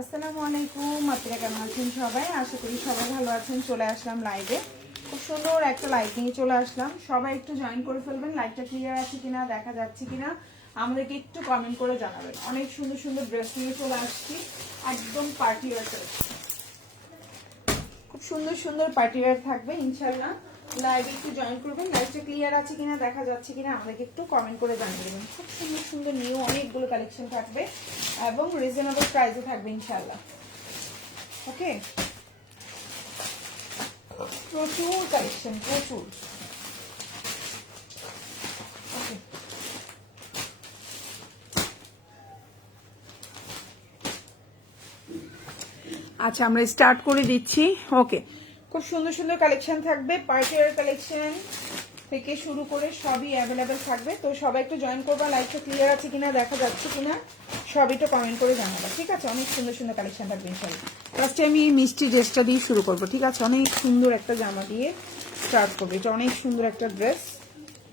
আসসালামু আলাইকুম, আপনারা কেমন আছেন সবাই? আশা করি সবাই ভালো আছেন। চলে আসলাম লাইভে, খুব সুন্দর একটা লাইভ নিয়ে চলে আসলাম। সবাই একটু জয়েন করে ফেলবেন। লাইভটা ক্লিয়ার আছে কিনা, দেখা যাচ্ছে কিনা আমাদেরকে একটু কমেন্ট করে জানাবেন। অনেক সুন্দর সুন্দর ড্রেস নিয়ে চলে আসছি, একদম পার্টি ওয়্যার, খুব সুন্দর সুন্দর পার্টি ওয়্যার থাকবে ইনশাআল্লাহ। লাইভে একটু জয়েন করবেন। লাইভটা ক্লিয়ার আছে কিনা, দেখা যাচ্ছে কিনা আমাদেরকে একটু কমেন্ট করে জানিয়ে দেবেন। খুব সুন্দর সুন্দর নিউ অনেকগুলো কালেকশন থাকবে এবং রিজনেবল প্রাইসে থাকবে ইনশাআল্লাহ। ওকে, প্রচুর কালেকশন, প্রচুর। ওকে, আচ্ছা আমরা স্টার্ট করে দিচ্ছি। ওকে, খুব সুন্দর সুন্দর কালেকশন থাকবে, পার্টি ওয়্যার কালেকশন থেকে শুরু করে সবই অ্যাভেলেবেল থাকবে। তো সবাই একটু জয়েন করবা। লাইভটা ক্লিয়ার আছে কিনা, দেখা যাচ্ছে কিনা সবই তো কমেন্ট করে জানাবা, ঠিক আছে? অনেক সুন্দর সুন্দর কালেকশন থাকবে ইনশাআল্লাহ। ফার্স্টে আমি মিষ্টি ড্রেসটা দিয়ে শুরু করবো, ঠিক আছে? অনেক সুন্দর একটা জামা দিয়ে স্টার্ট করবো। এটা অনেক সুন্দর একটা ড্রেস,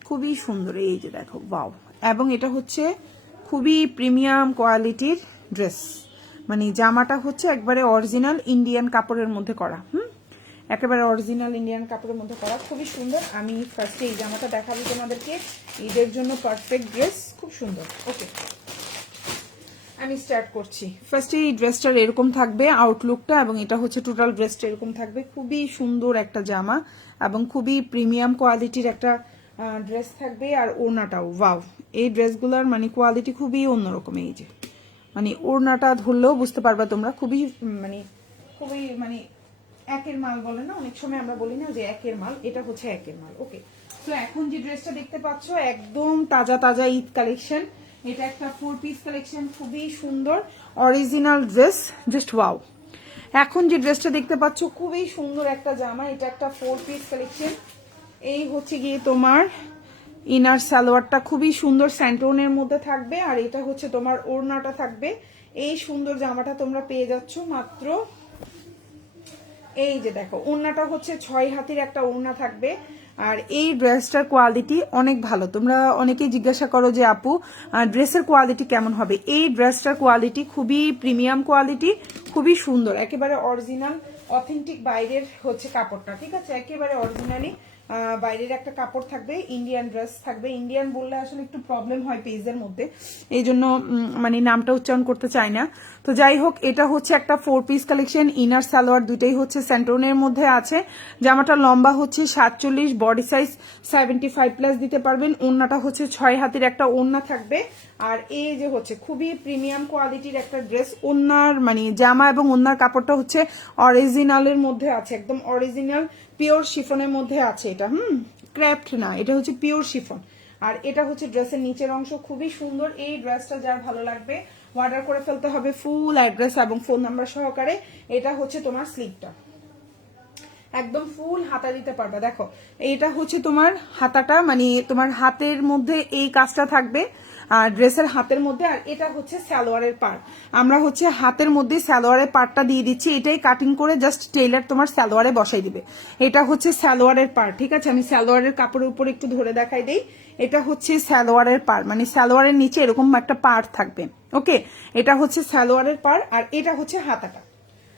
খুবই সুন্দর। এই যে দেখো, ওয়াও। এবং এটা হচ্ছে খুবই প্রিমিয়াম কোয়ালিটির ড্রেস, মানে জামাটা হচ্ছে একবারে অরিজিনাল ইন্ডিয়ান কাপড়ের মধ্যে করা। একেবারে অরিজিনাল ইন্ডিয়ান কাপড়ের মধ্যে করা, খুবই সুন্দর। আমি ফার্স্টে এই জামাটা দেখাবো তোমাদেরকে, ঈদের জন্য পারফেক্ট ড্রেস, খুব সুন্দর। ওকে, আমি স্টার্ট করছি। ফার্স্টে এই ড্রেসটার এরকম থাকবে আউটলুকটা, এবং এটা হচ্ছে টোটাল ড্রেসটা এরকম থাকবে। খুবই সুন্দর একটা জামা এবং খুবই প্রিমিয়াম কোয়ালিটির একটা ড্রেস থাকবে। আর ওড়নাটাও ওয়াও, এই ড্রেসগুলোর মানে কোয়ালিটি খুবই অন্যরকম। এই যে মানে ওড়নাটা ধরলেও বুঝতে পারবা তোমরা, খুবই মানে একের মাল বলে না, অনেক সময় আমরা বলি না যে একের মাল, এটা হচ্ছে একের মাল। ওকে, তো এখন যে ড্রেসটা দেখতে পাচ্ছ একদম তাজা তাজা ঈদ কালেকশন। এটা একটা 4 পিস কালেকশন, খুবই সুন্দর অরিজিনাল ড্রেস, জাস্ট ওয়াও। এখন যে ড্রেসটা দেখতে পাচ্ছ খুবই সুন্দর একটা জামা, এটা একটা 4 পিস কালেকশন। এই হচ্ছে গিয়ে তোমার ইনার সালোয়ারটা, খুবই সুন্দর স্যান্টোনের মধ্যে থাকবে। আর এটা হচ্ছে তোমার ওড়নাটা থাকবে। এই সুন্দর জামাটা তোমরা পেয়ে যাচ্ছ মাত্র, এই যে দেখো, ওড়নাটা হচ্ছে 6 হাতির একটা ওড়না থাকবে। আর এই ড্রেসটার কোয়ালিটি অনেক ভালো। তোমরা অনেকেই জিজ্ঞাসা করো যে আপু ড্রেসের কোয়ালিটি কেমন হবে। এই ড্রেসটার কোয়ালিটি খুবই প্রিমিয়াম কোয়ালিটি, খুবই সুন্দর, একেবারে অরিজিনাল অথেন্টিক বাইরের হচ্ছে কাপড়টা, ঠিক আছে? একেবারে অরিজিনালি বাইরের একটা কাপড় থাকবে, ইন্ডিয়ান ড্রেস থাকবে। ইন্ডিয়ান বললে আসলে একটু প্রবলেম হয় পেজের মধ্যে, এই জন্য মানে নামটা উচ্চারণ করতে চাই না। তো যাই হোক, এটা হচ্ছে একটা 4 পিস কালেকশন। ইনার সালোয়ার দুইটাই হচ্ছে স্যান্টোনের মধ্যে আছে। জামাটা লম্বা হচ্ছে 47, বডি সাইজ 75+ দিতে পারবেন। ওড়নাটা হচ্ছে 6 হাতের একটা ওড়না থাকবে। আর এই যে হচ্ছে খুবই প্রিমিয়াম কোয়ালিটির একটা ড্রেস। ওড়নার মানে জামা এবং ওড়নার কাপড়টা হচ্ছে অরিজিনালের মধ্যে আছে, একদম অরিজিনাল পিওর শিফনের মধ্যে আছে এটা। ক্র্যাফট না, এটা হচ্ছে পিওর শিফন। আর এটা হচ্ছে ড্রেসের নিচের অংশ, খুবই সুন্দর। এই ড্রেসটা যার ভালো লাগবে অর্ডার করে ফেলতে হবে ফুল অ্যাড্রেস এবং ফোন নাম্বার সহকারে। এটা হচ্ছে তোমার স্লিপটা, একদম ফুল হাতা দিতে পারবে। দেখো, এইটা হচ্ছে তোমার হাতাটা, মানে তোমার হাতের মধ্যে এই কাজটা থাকবে আর ড্রেসের হাতের মধ্যে। আর এটা হচ্ছে সালোয়ারের পার্ট, আমরা হচ্ছে হাতের মধ্যে সালোয়ারের পার্টটা দিয়ে দিচ্ছি। এটাই কাটিং করে জাস্ট টেইলার তোমার সালোয়ারে বসাই দিবে। এটা হচ্ছে সালোয়ারের পার্ট, ঠিক আছে? আমি সালোয়ারের কাপড়ের উপর একটু ধরে দেখাই দেই। এটা হচ্ছে সালোয়ারের পার্ট, মানে সালোয়ারের নিচে এরকম একটা পার্ট থাকবে। ওকে, এটা হচ্ছে সালোয়ারের পার্ট। আর এটা হচ্ছে হাতাটা,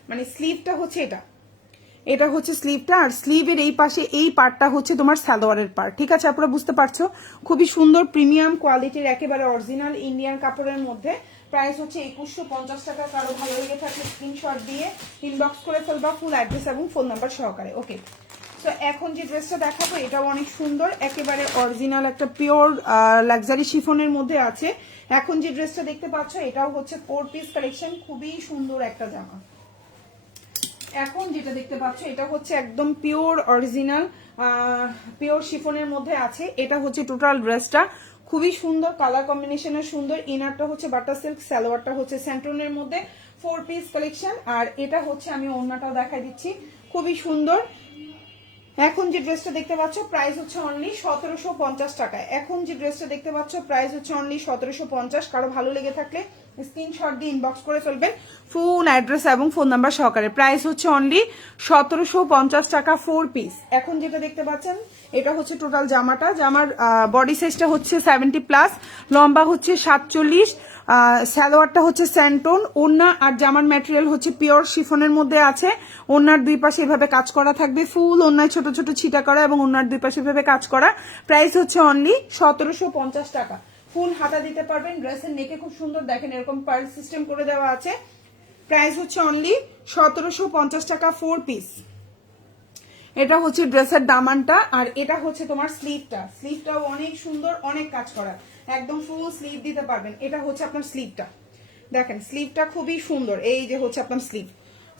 মানে স্লিভটা হচ্ছে এটা, এটা হচ্ছে স্লিভটা। আর স্লিভের এই পাশে এই পার্টটা হচ্ছে তোমার সালোয়ারের পার্ট, ঠিক আছে? আপনারা বুঝতে পারছো, খুবই সুন্দর প্রিমিয়াম কোয়ালিটির একেবারে অরিজিনাল ইন্ডিয়ান কাপড়ের মধ্যে। প্রাইস হচ্ছে 2150 টাকা। কারো ভালো লেগে থাকলে স্ক্রিনশট দিয়ে ইনবক্স করে ফেলবা ফুল অ্যাড্রেস এবং ফোন নাম্বার সহকারে। ওকে, তো এখন যে ড্রেসটা দেখাবো এটাও অনেক সুন্দর, একেবারে অরিজিনাল একটা পিওর লাক্সারি শিফনের মধ্যে আছে। এখন যে ড্রেসটা দেখতে পাচ্ছ এটাও হচ্ছে 4 পিস কালেকশন, খুবই সুন্দর একটা জামা। এখন যেটা দেখতে পাচ্ছ এটা হচ্ছে একদম পিওর অরিজিনাল পিওর শিফনের মধ্যে আছে। এটা হচ্ছে টোটাল ড্রেসটা, খুবই সুন্দর, কালার কম্বিনেশনের সুন্দর। ইনারটা হচ্ছে বাটার সিল্ক, সালোয়ারটা হচ্ছে স্যান্টনের মধ্যে, 4 পিস কালেকশন। আর এটা হচ্ছে আমি ওড়নাটাও দেখাই দিচ্ছি, খুবই সুন্দর। এখন যে ড্রেসটা দেখতে পাচ্ছ প্রাইস হচ্ছে অনলি 1750 টাকায়। এখন যে ড্রেসটা দেখতে পাচ্ছ প্রাইস হচ্ছে অনলি 1750। কারো ভালো লেগে থাকলে স্ক্রিনশট দিয়ে ইনবক্স করে ফেলবেন ফুল অ্যাড্রেস এবং ফোন নাম্বার সহকারে। প্রাইস হচ্ছে অনলি 1750 টাকা 4 পিস। এখন যেটা দেখতে পাচ্ছেন এটা হচ্ছে টোটাল জামাটা। জামার বডি সাইজটা হচ্ছে 70+, লম্বা হচ্ছে 47, সালোয়ারটা হচ্ছে স্যান্টোন, ওড়না আর জামার ম্যাটেরিয়াল হচ্ছে পিওর শিফনের মধ্যে আছে। ওড়নার দুই পাশে এভাবে কাজ করা থাকবে, ফুল ওড়নায় ছোট ছোট ছিটা করা এবং ওড়নার দুই পাশে এভাবে কাজ করা। প্রাইস হচ্ছে অনলি 1750 টাকা। ফুল হাতা দিতে পারবেন। ড্রেসের নেকে খুব সুন্দর দেখেন এরকম পার্ল সিস্টেম করে দেওয়া আছে। প্রাইস হচ্ছে অনলি 1750 টাকা 4 পিস। এটা হচ্ছে ড্রেসের দামানটা, আর এটা হচ্ছে তোমার স্লিভটাও অনেক সুন্দর, অনেক কাজ করা, একদম ফুল স্লিভ দিতে পারবেন। এটা হচ্ছে আপনার স্লিভটা, দেখেন স্লিভটা খুবই সুন্দর। এই যে হচ্ছে আপনার স্লিভ,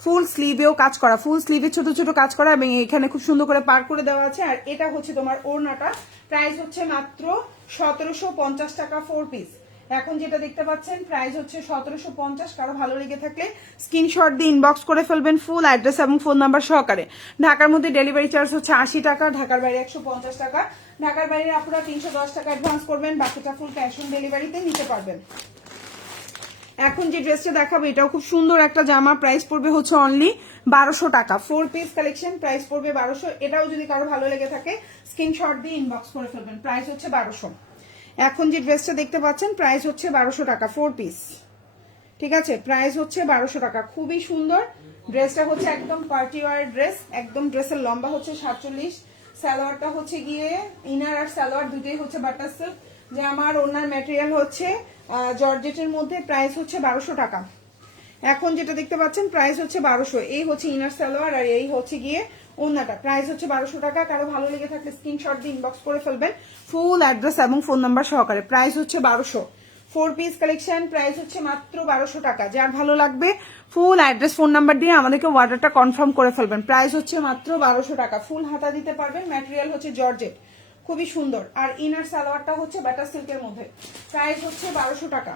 ফুল স্লিভেও কাজ করা, ফুল স্লিভে ছোট ছোট কাজ করা এবং এখানে খুব সুন্দর করে পার করে দেওয়া আছে। আর এটা হচ্ছে তোমার ওড়নাটা, প্রাইস হচ্ছে মাত্র 1750 টাকা 4 পিস। এখন যেটা দেখতে পাচ্ছেন প্রাইস হচ্ছে 1750। কারো ভালো লেগে থাকলে স্ক্রিনশট দিয়ে ইনবক্স করে ফেলবেন ফুল অ্যাড্রেস এবং ফোন নাম্বার সহকারে। ঢাকার মধ্যে ডেলিভারি চার্জ হচ্ছে 80 টাকা, ঢাকার বাইরে 150 টাকা। ঢাকার বাইরে আপনারা 310 টাকা অ্যাডভান্স করবেন, বাকিটা ফুল ক্যাশ অন ডেলিভারিতে নিতে পারবেন। এখন যে ড্রেসটা দেখাবো এটাও খুব সুন্দর একটা জামা, প্রাইস পড়বে হচ্ছে অনলি 1200 টাকা। 4 পিস কালেকশন, প্রাইস পড়বে 1200। এটাও যদি কারো ভালো লেগে থাকে স্ক্রিনশট দিয়ে ইনবক্স করে ফেলবেন, প্রাইস হচ্ছে 1200। এখন যে ড্রেসটা দেখতে পাচ্ছেন প্রাইস হচ্ছে 1200 টাকা 4 পিস, ঠিক আছে, প্রাইস হচ্ছে 1200 টাকা। খুবই সুন্দর ড্রেসটা, হচ্ছে একদম পার্টি ওয়ার ড্রেস, একদম ড্রেসের লম্বা হচ্ছে 47, সালোয়ারটা হচ্ছে গিয়ে ইনার আর সালোয়ার দুটোই হচ্ছে বাটার সিল্ক, যে আমার ওনার ম্যাটেরিয়াল হচ্ছে জর্জেটের মধ্যে, প্রাইস হচ্ছে 1200 টাকা। এখন যেটা দেখতে পাচ্ছেন প্রাইস হচ্ছে 1200। এই হচ্ছে ইনার সালোয়ার আর এই হচ্ছে গিয়ে ওন্নাটা, প্রাইস হচ্ছে 1200 টাকা। কারো ভালো লেগে থাকলে স্ক্রিনশট দিয়ে ইনবক্স করে ফেলবেন ফুল অ্যাড্রেস এবং ফোন নাম্বার সহকারে। প্রাইস হচ্ছে 1200। 4 পিস কালেকশন, প্রাইস হচ্ছে মাত্র 1200 টাকা। যার ভালো লাগবে ফুল অ্যাড্রেস ফোন নাম্বার দিয়ে আমাদেরকে অর্ডারটা কনফার্ম করে ফেলবেন। প্রাইস হচ্ছে মাত্র 1200 টাকা। ফুল হাতা দিতে পারবেন, ম্যাটেরিয়াল হচ্ছে জর্জেট, খুবই সুন্দর। আর ইনার সালোয়ারটা হচ্ছে বাটার সিল্কের মধ্যে, প্রাইস হচ্ছে 1200 টাকা।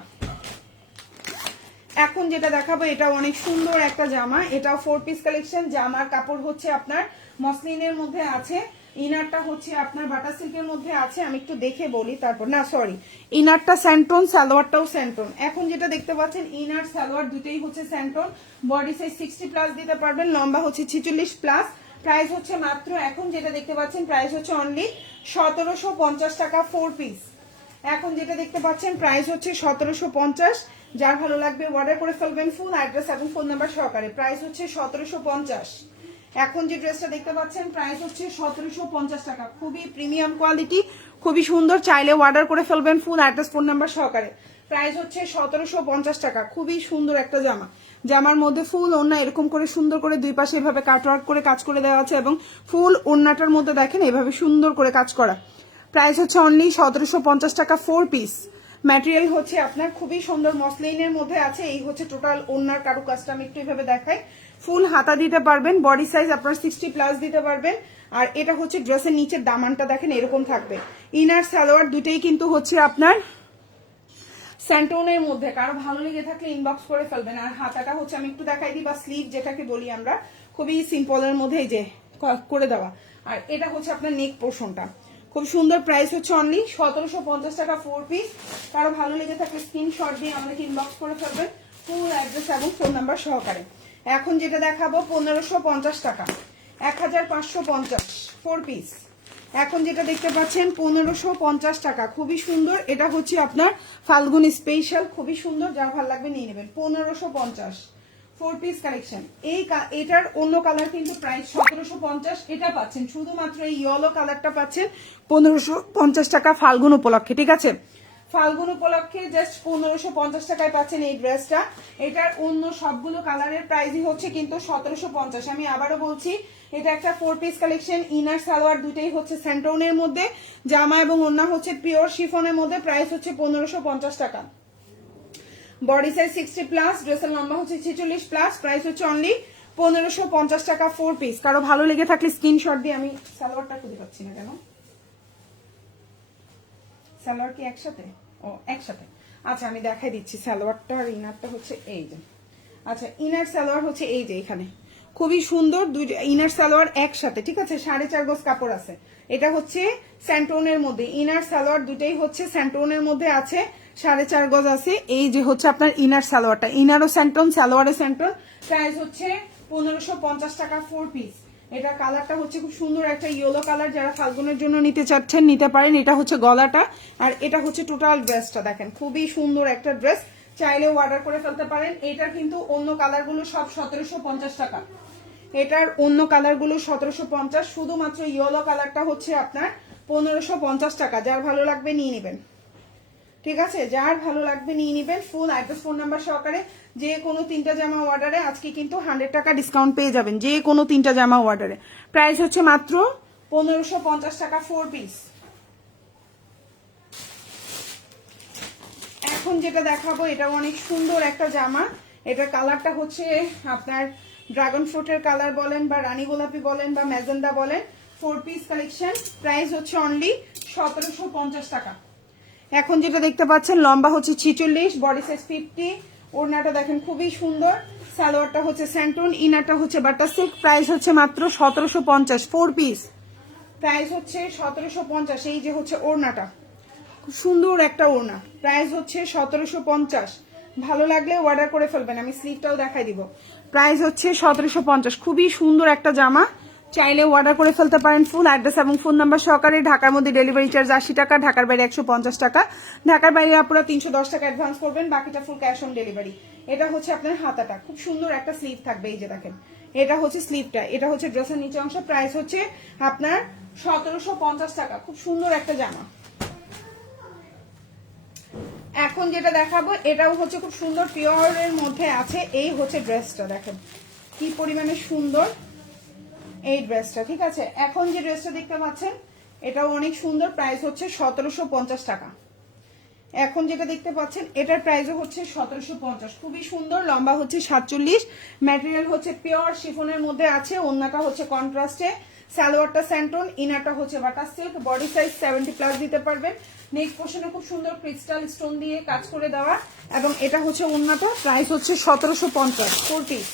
এখন যেটা দেখাবো এটা অনেক সুন্দর একটা জামা, এটাও 4 পিস কালেকশন। জামার কাপড় হচ্ছে আপনার মসলিনের মধ্যে আছে, ইনারটা হচ্ছে আপনার বাটার সিল্কের মধ্যে আছে। আমি একটু দেখে বলি তারপর, না সরি, ইনারটা স্যান্টন, সালোয়ারটাও স্যান্টন। এখন যেটা দেখতে পাচ্ছেন ইনার সালোয়ার দুটেই হচ্ছে স্যান্টন, বডি সাইজ 60 প্লাস দিতে পারবেন, লম্বা হচ্ছে 46 প্লাস। প্রাইস হচ্ছে মাত্র, এখন যেটা দেখতে পাচ্ছেন প্রাইস হচ্ছে অনলি 1750 টাকা 4 পিস। এখন যেটা দেখতে পাচ্ছেন প্রাইস হচ্ছে 1750। যার ভালো লাগবে অর্ডার করে ফেলবেন ফুল অ্যাড্রেস এবং ফোন নাম্বার সহকারে। প্রাইস হচ্ছে 1750। এখন যে ড্রেসটা দেখতে পাচ্ছেন প্রাইস হচ্ছে 1750 টাকা, খুবই প্রিমিয়াম কোয়ালিটি, খুবই সুন্দর। চাইলে অর্ডার করে ফেলবেন ফুল অ্যাড্রেস ফোন নাম্বার সহকারে। প্রাইস হচ্ছে 1750 টাকা। খুবই সুন্দর একটা জামা, জামার মধ্যে ফুল ওড়না এরকম করে সুন্দর করে দুই পাশে এভাবে কাটওয়ার্ক করে কাজ করে দেওয়া আছে এবং ফুল ওড়নাটার মধ্যে দেখেন এভাবে সুন্দর করে কাজ করা। প্রাইস হচ্ছে অনলি 1750 টাকা 4 পিস। ম্যাটেরিয়াল হচ্ছে আপনার খুবই সুন্দর মসলিনের মধ্যে আছে। এই হচ্ছে টোটাল ওড়নার কারুকাজটা, আমি একটু এভাবে দেখাই। ফুল হাতা দিতে পারবেন, বডি সাইজ আপনার 60 প্লাস দিতে পারবেন। আর এটা হচ্ছে ড্রেসের নিচের দামানটা দেখেন এরকম থাকবে। ইনার সালোয়ার দুটেই কিন্তু হচ্ছে আপনার স্যান্টোনের মধ্যে। কারো ভালো লেগে থাকলে ইনবক্স করে ফেলবেন। আর হাতাটা হচ্ছে আমি একটু দেখাই দিই, বা স্লিভ যেটাকে বলি আমরা, খুবই সিম্পলের মধ্যে এই যে করে দেওয়া। আর এটা হচ্ছে আপনার নেক পোর্শনটা, খুব সুন্দর। প্রাইস হচ্ছে অনলি 1750 টাকা 4 পিস। কারো ভালো লেগে থাকলে স্ক্রিনশট দিয়ে আমাদেরকে ইনবক্স করে ফেলবেন ফুল অ্যাড্রেস এবং ফোন নাম্বার সহকারে। এখন যেটা দেখাবো 1550 টাকা, 1550 4 পিস। এখন যেটা দেখতে পাচ্ছেন 1550 টাকা, খুবই সুন্দর। এটা হচ্ছে আপনার ফাল্গুনি স্পেশাল, খুবই সুন্দর। যার ভালো লাগবে নিয়ে নেবেন। 1550 4 পিস কালেকশন। এটার অন্য কালার কিন্তু প্রাইস 1750। এটা পাচ্ছেন শুধুমাত্র এই ইয়েলো কালারটা পাচ্ছেন 1550 টাকা ফাল্গুন উপলক্ষে, ঠিক আছে। ফাল্গুন উপলক্ষে জাস্ট 1550 টাকায় পাচ্ছেন এই ড্রেসটা। এটার অন্য সবগুলো কালারের প্রাইসই হচ্ছে কিন্তু 1750। আমি আবারও বলছি, এটা একটা 4 পিস কালেকশন। ইনার সালোয়ার দুটেই হচ্ছে স্যান্টোনের মধ্যে, জামা এবং ওড়না হচ্ছে পিওর শিফনের মধ্যে। প্রাইস হচ্ছে 1550 টাকা। বডি সাইজ 60 প্লাস, ড্রেসের লম্বা হচ্ছে 46 প্লাস। প্রাইস হচ্ছে অনলি 1550 টাকা 4 পিস। কারো ভালো লেগে থাকলে স্ক্রিনশট দিয়ে, আমি সালোয়ারটা খুঁজে পাচ্ছি না কেন, সালোয়ার কি একসাথে? ও একসাথে, আচ্ছা আমি দেখাই দিচ্ছি। সালোয়ারটা আর ইনারটা হচ্ছে এই যে, আচ্ছা ইনার সালোয়ার হচ্ছে এই যে এখানে, খুবই সুন্দর। দুই ইনার সালোয়ার একসাথে, ঠিক আছে। 4.5 গজ কাপড় আছে। এটা হচ্ছে স্যান্টোনের মধ্যে, ইনার সালোয়ার দুটাই হচ্ছে স্যান্টোনের মধ্যে আছে। 4.5 গজ আছে। এই যে হচ্ছে আপনার ইনার সালোয়ারটা, ইনারও স্যান্টোন, সালোয়ারও স্যান্টোন। প্রাইস হচ্ছে 1550 টাকা 4 পিস। এটা কালারটা হচ্ছে খুব সুন্দর একটা ইয়েলো কালার। যারা ফাল্গুনের জন্য নিতে চাচ্ছেন নিতে পারেন। এটা হচ্ছে গলাটা, আর এটা হচ্ছে টোটাল ড্রেসটা। দেখেন খুবই সুন্দর একটা ড্রেস। চাইলে অর্ডার করে ফেলতে পারেন। এটার কিন্তু অন্য কালারগুলো সব 1750 টাকা, এটার অন্য কালারগুলো 1750, শুধুমাত্র ইয়েলো কালারটা হচ্ছে আপনার 1550 টাকা। যার ভালো লাগবে নিয়ে নেবেন, ঠিক আছে? যার ভালো লাগবে নিয়ে নেবেন। ফুল অ্যাড্রেস ফোন নাম্বার সহকারে যে কোনো 3টা জামা অর্ডারে আজকে কিন্তু 100 টাকা ডিসকাউন্ট পেয়ে যাবেন, যে কোনো 3টা জামা অর্ডারে। প্রাইস হচ্ছে মাত্র 1550 টাকা 4 পিস। এখন যেটা দেখাবো এটা অনেক সুন্দর একটা জামা। এটার কালারটা হচ্ছে আপনার ড্রাগন ফ্রুটের কালার বলেন বা রানী গোলাপি বলেন বা ম্যাজেন্ডা বলেন। 4 পিস কালেকশন, প্রাইস হচ্ছে অনলি 1750 টাকা। এখন যেটা দেখতে পাচ্ছেন লম্বা হচ্ছে 46, বডি সাইজ 50, ওড়নাটা দেখেন খুবই সুন্দর, সালোয়ারটা হচ্ছে স্যান্টুন, ইনারটা হচ্ছে বাটার সিল্ক। প্রাইস হচ্ছে মাত্র 1750 4 পিস, প্রাইস হচ্ছে 1750। এই যে হচ্ছে ওড়নাটা, খুব সুন্দর একটা ওড়না, প্রাইস হচ্ছে 1750। ভালো লাগলে অর্ডার করে ফেলবেন, আমি স্লিভটাও দেখাই দিব। প্রাইস হচ্ছে 1750, খুবই সুন্দর একটা জামা, চাইলে অর্ডার করে ফেলতে পারেন। ফুল অ্যাড্রেস এবং ফোন নাম্বার সহকারে। ঢাকার মধ্যে ডেলিভারি চার্জ 80 টাকা, ঢাকার বাইরে 150 টাকা, ঢাকার বাইরে আপনারা 310 টাকা অ্যাডভান্স করবেন, বাকিটা ফুল ক্যাশ অন ডেলিভারি। এটা হচ্ছে আপনার হাতাটা, খুব সুন্দর একটা স্লিভ থাকবে, এই যে দেখেন এটা হচ্ছে স্লিভটা, এটা হচ্ছে ড্রেসের নিচে অংশ। প্রাইস হচ্ছে আপনার 1750 টাকা, খুব সুন্দর একটা জামা। এখন যেটা দেখাবো এটাও হচ্ছে খুব সুন্দর, পিওরের মধ্যে আছে। এই হচ্ছে ড্রেসটা, দেখেন কি পরিমাণে সুন্দর এই ড্রেসটা, ঠিক আছে? এখন যে ড্রেসটা দেখতে পাচ্ছেন এটাও অনেক সুন্দর, প্রাইস হচ্ছে 1750 টাকা। এখন যেটা দেখতে পাচ্ছেন এটার প্রাইসও হচ্ছে 1750, খুবই সুন্দর, লম্বা হচ্ছে 47, ম্যাটেরিয়াল হচ্ছে পিওর শিফনের মধ্যে আছে, ওড়নাটা হচ্ছে কন্ট্রাস্টে, সালোয়ারটা স্যান্টন, ইনারটা হচ্ছে বাটার সিল্ক, বডি সাইজ 70+ দিতে পারবেন। নেক পোর্শনে খুব সুন্দর ক্রিস্টাল স্টোন দিয়ে কাজ করে দেওয়া, এবং এটা হচ্ছে ওড়নাটা। প্রাইস হচ্ছে 1750 4 পিস,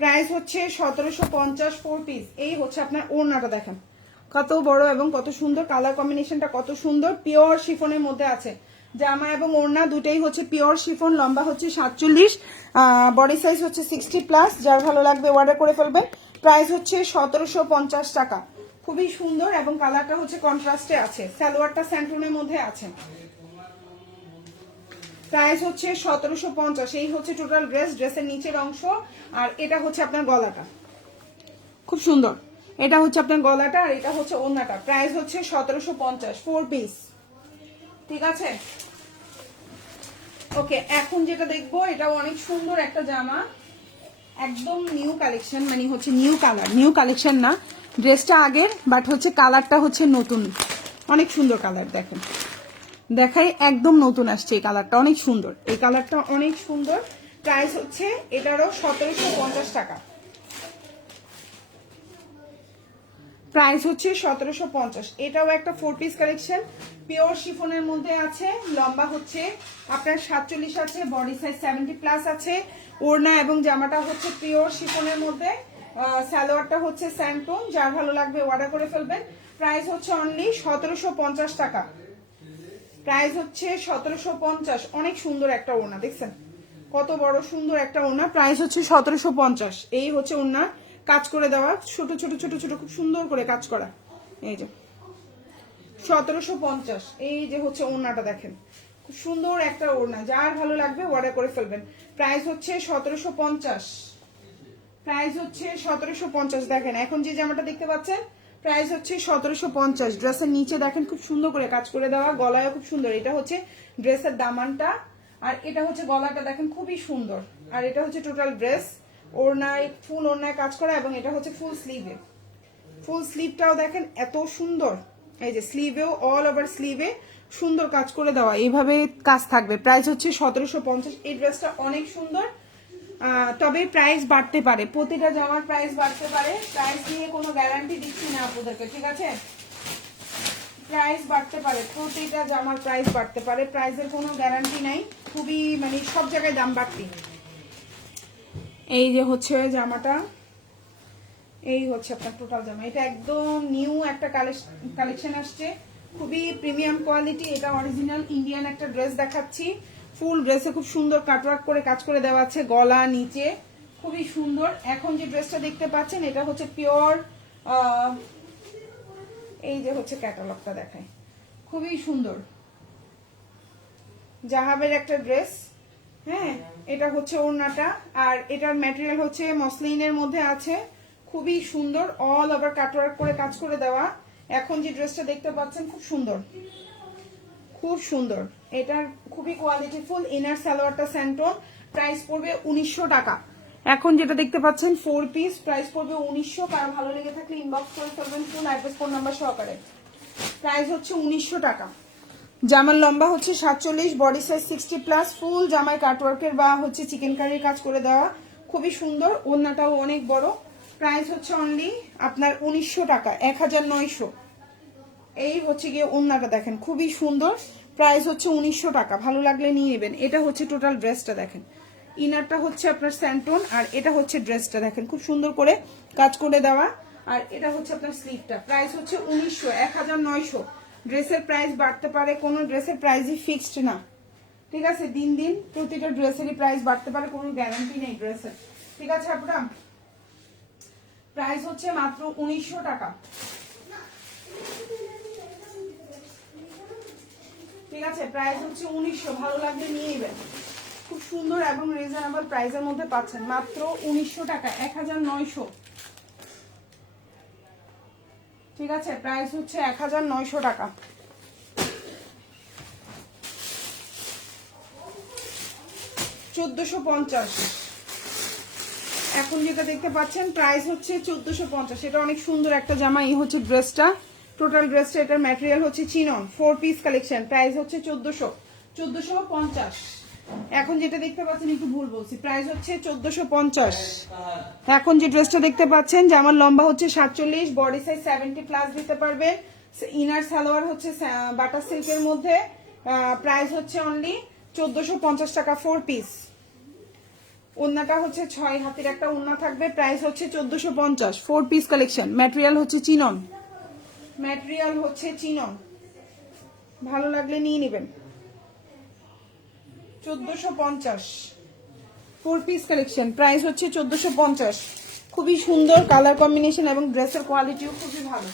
প্রাইস হচ্ছে 1750 4 পিস। এই হচ্ছে আপনার ওড়নাটা, দেখেন কত বড় এবং কত সুন্দর, কালার কম্বিনেশনটা কত সুন্দর, পিওর শিফনের মধ্যে আছে। জামা এবং ওড়না দুটেই হচ্ছে পিওর শিফন, লম্বা হচ্ছে 47, বডি সাইজ হচ্ছে 60+। যার ভালো লাগবে অর্ডার করে ফেলবেন। প্রাইস হচ্ছে 1750 টাকা, খুবই সুন্দর, এবং কালারটা হচ্ছে কন্ট্রাস্টে আছে, সালোয়ারটা স্যান্টুনের মধ্যে আছে। প্রাইস হচ্ছে 1750। এই হচ্ছে টোটাল ড্রেস, ড্রেসের নিচের অংশ, আর এটা হচ্ছে আপনার গলাটা, খুব সুন্দর। এটা হচ্ছে আপনার গলাটা, আর এটা হচ্ছে ওড়নাটা। প্রাইস হচ্ছে 1750 4 পিস, ঠিক আছে? ওকে, এখন যেটা দেখবো এটাও অনেক সুন্দর একটা জামা, একদম নিউ কালেকশন, মানে হচ্ছে নিউ কালার, নিউ কালেকশন না, ড্রেসটা আগের, বাট হচ্ছে কালারটা হচ্ছে নতুন, অনেক সুন্দর কালার। দেখেন দেখাই, একদম নতুন আসছে এই কালারটা, অনেক সুন্দর, এই কালারটা অনেক সুন্দর। প্রাইস হচ্ছে এটারও 1750 টাকা, প্রাইস হচ্ছে 1750। এটাও একটা 4 পিস কালেকশন, পিওর শিফনের মধ্যে আছে, লম্বা হচ্ছে আপনার 47 আছে, বডি সাইজ 70+ আছে, ওড়না এবং জামাটা হচ্ছে পিওর শিফনের মধ্যে, সালোয়ারটা হচ্ছে স্যান্টন। যার ভালো লাগবে অর্ডার করে ফেলবেন। প্রাইস হচ্ছে অনলি 1750 টাকা, প্রাইস হচ্ছে 1750। অনেক সুন্দর একটা ওড়না, দেখছেন কত বড় সুন্দর একটা ওড়না, প্রাইস হচ্ছে 1750। এই হচ্ছে ওড়না, কাজ করে দেওয়া, ছোট ছোট ছোট ছোট খুব সুন্দর করে কাজ করা, এই যে 1750। এই যে হচ্ছে ওড়নাটা, দেখেন খুব সুন্দর একটা ওড়না, যার ভালো লাগবে অর্ডার করে ফেলবেন। প্রাইস হচ্ছে 1750, প্রাইস হচ্ছে 1750। দেখেন এখন যে জামাটা দেখতে পাচ্ছেন প্রাইস হচ্ছে 1750। ড্রেসের নিচে দেখেন খুব সুন্দর করে কাজ করে দেওয়া, গলায় খুব সুন্দর, এটা হচ্ছে ড্রেসের দামানটা, আর এটা হচ্ছে গলাটা, দেখেন খুবই সুন্দর। আর এটা হচ্ছে টোটাল ড্রেস, ওড়নায় ফুল ওড়নায় কাজ করা, এবং এটা হচ্ছে ফুল স্লিভে, ফুল স্লিভটাও দেখেন এত সুন্দর, এই যে স্লিভেও অল ওভার স্লিভে সুন্দর কাজ করে দেওয়া, এইভাবে কাজ থাকবে। প্রাইস হচ্ছে 1750। এই ড্রেসটা অনেক সুন্দর, তবে প্রাইস বাড়তে পারে, প্রতিটা জামার প্রাইস বাড়তে পারে, প্রাইস নিয়ে কোনো গ্যারান্টি দিচ্ছি না আপনাদেরকে, ঠিক আছে? প্রাইস বাড়তে পারে, প্রতিটা জামার প্রাইস বাড়তে পারে, প্রাইসের কোনো গ্যারান্টি নাই, খুবই মানে সব জায়গায় দাম বাড়তি। এই যে হচ্ছে জামাটা, এই হচ্ছে আপনার টোটাল জামা, এটা একদম নিউ একটা কালেকশন আসছে, খুবই প্রিমিয়াম কোয়ালিটি। এটা অরিজিনাল ইন্ডিয়ান একটা ড্রেস দেখাচ্ছি, ফুল ড্রেসে খুব সুন্দর কাটওয়ার্ক করে কাজ করে দেওয়া আছে, গলা নিচে খুবই সুন্দর। এখন যে ড্রেসটা দেখতে পাচ্ছেন এটা হচ্ছে পিওর, এই যে হচ্ছে ক্যাটালগটা দেখায়, খুবই সুন্দর, জাহাবের একটা ড্রেস। হ্যাঁ, এটা হচ্ছে ওড়নাটা, আর এটার ম্যাটেরিয়াল হচ্ছে মসলিনের মধ্যে আছে, খুবই সুন্দর, অল ওভার কাটওয়ার্ক করে কাজ করে দেওয়া। এখন যে ড্রেসটা দেখতে পাচ্ছেন খুব সুন্দর, খুব সুন্দর, এটার খুবই কোয়ালিটিফুল। ইনার সালোয়ারটা স্যান্টন, প্রাইস পড়বে 1900 টাকা। এখন যেটা দেখতে পাচ্ছেন 4 পিস, প্রাইস পড়বে 1900। কারো ভালো লেগে থাকলে ইনবক্স করে ফেলবেন, ফুল অ্যাড্রেস ফোন নাম্বার সহকারে। প্রাইস হচ্ছে 1900 টাকা। জামার লম্বা হচ্ছে 47, বডি সাইজ 60+, ফুল জামায় কাটওয়ার্কের বা হচ্ছে চিকেন কারির কাজ করে দেওয়া, খুবই সুন্দর। ওড়নাটাও অনেক বড়। প্রাইস হচ্ছে অনলি আপনার 1900 টাকা, 1900। এই হচ্ছে গিয়ে ওড়নাটা দেখেন, খুবই সুন্দর, প্রাইস হচ্ছে 1900 টাকা। ভালো লাগলে নিয়ে নেবেন। এটা হচ্ছে টোটাল ড্রেসটা দেখেন, ইনারটা হচ্ছে আপনার স্যান্টন, আর এটা হচ্ছে ড্রেসটা দেখেন খুব সুন্দর করে কাজ করে দেওয়া, আর এটা হচ্ছে আপনার স্লিভটা। প্রাইস হচ্ছে 1900, 1900। ড্রেসের প্রাইস বাড়তে পারে, কোনো ড্রেসের প্রাইসই ফিক্সড না, ঠিক আছে? দিন দিন প্রতিটা ড্রেসেরই প্রাইস বাড়তে পারে, কোনো গ্যারান্টি নেই ড্রেসের, ঠিক আছে আপনারা? প্রাইস হচ্ছে মাত্র 1900 টাকা, ঠিক আছে? প্রাইস হচ্ছে 1900, ভালো লাগলে নিয়ে নেবেন। খুব সুন্দর এবং রিজনেবল প্রাইসের মধ্যে পাচ্ছেন, মাত্র 1900 টাকা, 1900, ঠিক আছে? প্রাইস হচ্ছে 1900 টাকা। $1450। এখন যেটা দেখতে পাচ্ছেন প্রাইস হচ্ছে 1450। এটা অনেক সুন্দর একটা জামা। এই হচ্ছে ড্রেসটা, টোটাল ড্রেসটা। এটার ম্যাটেরিয়াল হচ্ছে চিনন, 4 পিস কালেকশন। প্রাইস হচ্ছে 1450। এখন যেটা দেখতে পাচ্ছেন, একটু ভুল বলছি, প্রাইস হচ্ছে 1450। এখন যে ড্রেসটা দেখতে পাচ্ছেন, জামার লম্বা হচ্ছে 47, বডি সাইজ 70+ দিতে পারবেন। ইনার সালোয়ার হচ্ছে বাটার সিল্কের মধ্যে। প্রাইস হচ্ছে অনলি 1450 টাকা, 4 পিস। ওড়নাটা হচ্ছে 6 হাতের একটা ওড়না থাকবে, প্রাইস হচ্ছে 1450, 4 পিস কালেকশন। ম্যাটেরিয়াল হচ্ছে চিনন, ম্যাটেরিয়াল হচ্ছে চিনন, ভালো লাগলে নিয়ে নেবেন। 1450, 4 পিস কালেকশন, প্রাইস হচ্ছে 1450। খুবই সুন্দর কালার কম্বিনেশন এবং ড্রেসের কোয়ালিটিও খুবই ভালো।